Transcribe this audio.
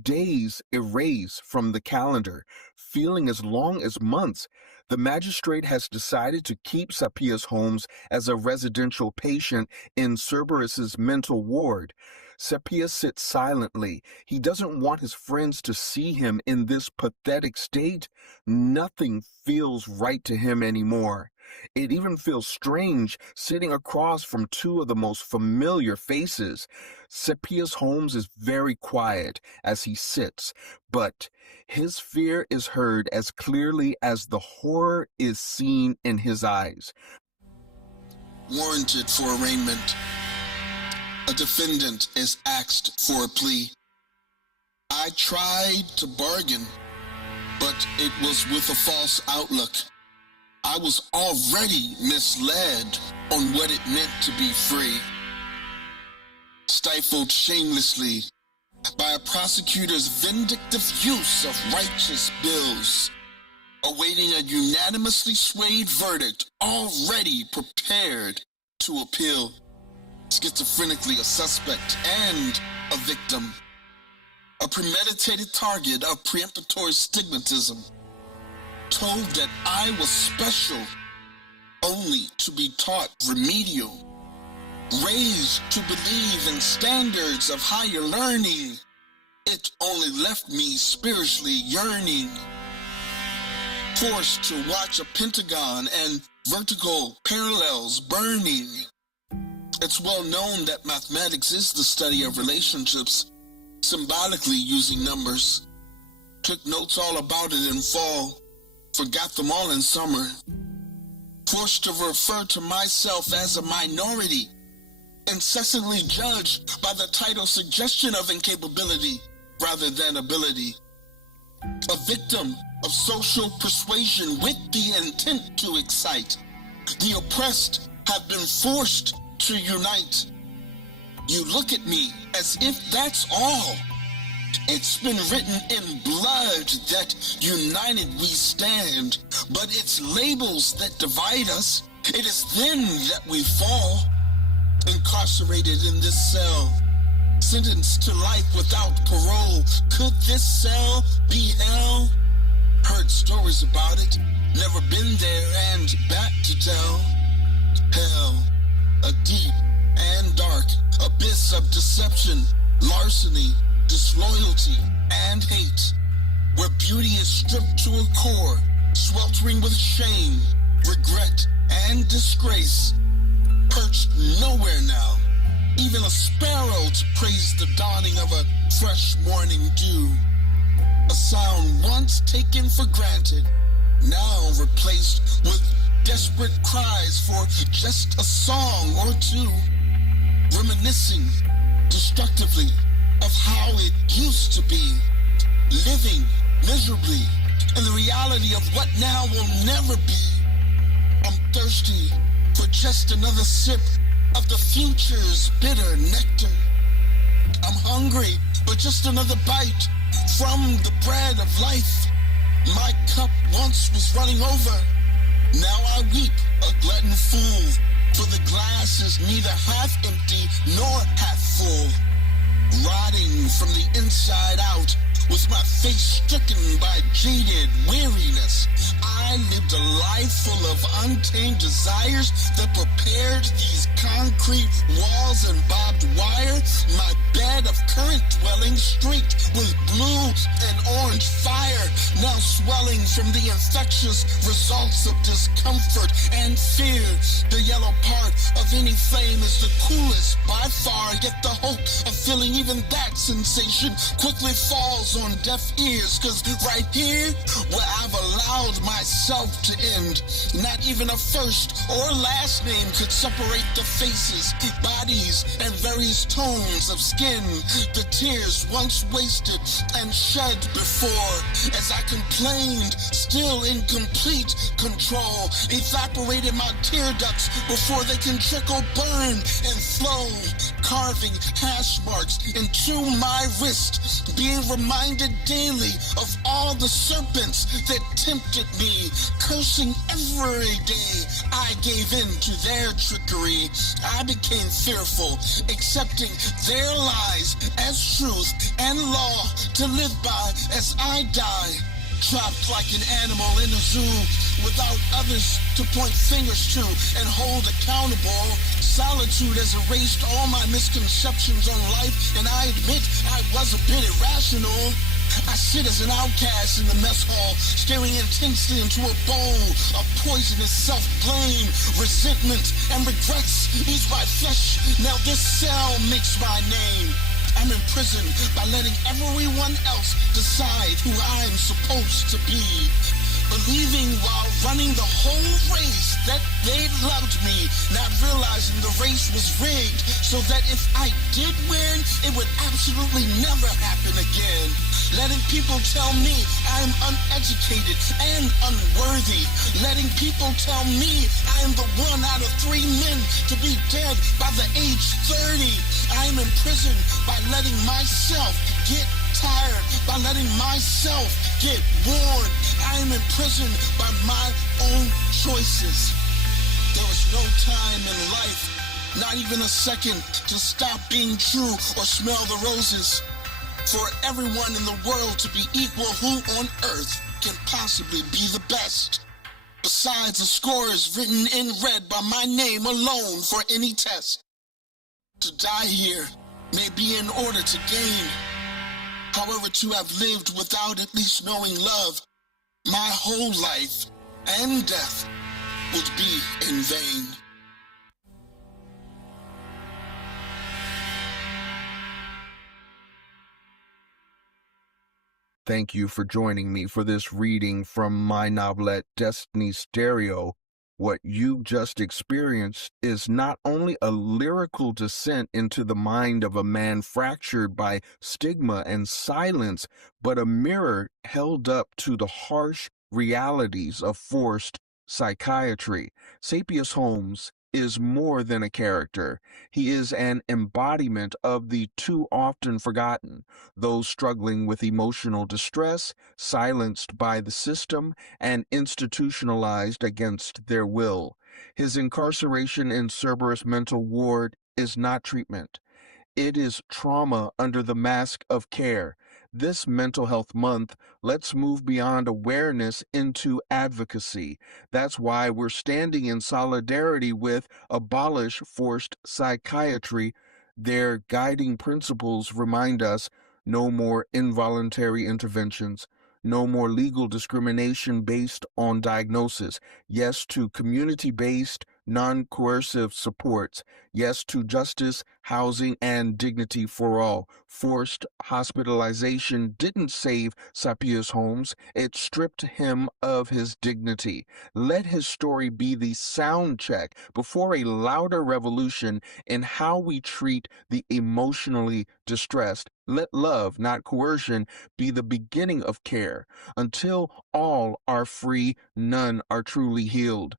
Days erase from the calendar, feeling as long as months. The magistrate has decided to keep Sapias Holmes as a residential patient in Cerberus's mental ward. Sapias sits silently. He doesn't want his friends to see him in this pathetic state. Nothing feels right to him anymore. It even feels strange sitting across from two of the most familiar faces. Sapias Holmes is very quiet as he sits, but his fear is heard as clearly as the horror is seen in his eyes. Warranted for arraignment. A defendant is asked for a plea. I tried to bargain, but it was with a false outlook. I was already misled on what it meant to be free. Stifled shamelessly by a prosecutor's vindictive use of righteous bills, awaiting a unanimously swayed verdict, already prepared to appeal. Schizophrenically a suspect and a victim, a premeditated target of preemptory stigmatism, told that I was special, only to be taught remedial, raised to believe in standards of higher learning. It only left me spiritually yearning, forced to watch a pentagon and vertical parallels burning. It's well known that mathematics is the study of relationships, symbolically using numbers. Took notes all about it in fall, forgot them all in summer. Forced to refer to myself as a minority, incessantly judged by the title suggestion of incapability rather than ability. A victim of social persuasion with the intent to excite. The oppressed have been forced to unite. You look at me as if that's all. It's been written in blood that united we stand, but it's labels that divide us. It is then that we fall, incarcerated in this cell, sentenced to life without parole. Could this cell be hell? Heard stories about it, never been there and back to tell. Hell, a deep and dark abyss of deception, larceny, disloyalty, and hate, where beauty is stripped to a core, sweltering with shame, regret, and disgrace. Perched nowhere now, even a sparrow to praise the dawning of a fresh morning dew. A sound once taken for granted, now replaced with desperate cries for just a song or two, reminiscing destructively of how it used to be, living miserably in the reality of what now will never be. I'm thirsty for just another sip of the future's bitter nectar. I'm hungry for just another bite from the bread of life. My cup once was running over, now I weep a glutton fool, for the glass is neither half empty nor half full. Rotting from the inside out, with my face stricken by jaded weariness, I lived a life full of untamed desires that prepared these concrete walls and barbed wire. My bed of current dwelling streaked with blue and orange fire, now swelling from the infectious results of discomfort and fear. The yellow part of any flame is the coolest by far, yet the hope of feeling even that sensation quickly falls on deaf ears, cause right here where I've allowed myself to end, not even a first or last name could separate the faces, bodies, and various tones of skin. The tears once wasted and shed before, as I complained, still in complete control, evaporated my tear ducts before they can trickle, burn, and flow, carving hash marks marks into my wrist, being reminded daily of all the serpents that tempted me, cursing every day I gave in to their trickery. I became fearful, accepting their lies as truth and law to live by as I die. Trapped like an animal in a zoo, without others to point fingers to and hold accountable. Solitude has erased all my misconceptions on life, and I admit I was a bit irrational. I sit as an outcast in the mess hall, staring intensely into a bowl of poisonous self-blame, resentment, and regrets eat my flesh. Now this cell makes my name. I'm imprisoned by letting everyone else decide who I'm supposed to be. Believing while running the whole race that they loved me, not realizing the race was rigged so that if I did win, it would absolutely never happen again. Letting people tell me I'm uneducated and unworthy. Letting people tell me I am the one out of 3 men to be dead by the age 30. I am imprisoned by letting myself get tired, by letting myself get worn. I am imprisoned by my own choices. There is no time in life, not even a second, to stop being true or smell the roses. For everyone in the world to be equal, who on earth can possibly be the best? Besides, the score is written in red by my name alone for any test. To die here may be in order to gain. However, to have lived without at least knowing love, my whole life and death would be in vain. Thank you for joining me for this reading from my novelette, Destiny Stereo. What you've just experienced is not only a lyrical descent into the mind of a man fractured by stigma and silence, but a mirror held up to the harsh realities of forced psychiatry. Sapius Holmes is more than a character. He is an embodiment of the too often forgotten, those struggling with emotional distress, silenced by the system, and institutionalized against their will. His incarceration in Cerberus mental ward is not treatment. It is trauma under the mask of care. This Mental Health Month, let's move beyond awareness into advocacy. That's why we're standing in solidarity with Abolish Forced Psychiatry. Their guiding principles remind us no more involuntary interventions, no more legal discrimination based on diagnosis. Yes to community-based, non-coercive supports. Yes to justice, housing, and dignity for all. Forced hospitalization didn't save Sapius Holmes. It stripped him of his dignity. Let his story be the sound check before a louder revolution in how we treat the emotionally distressed. Let love, not coercion, be the beginning of care. Until all are free, none are truly healed.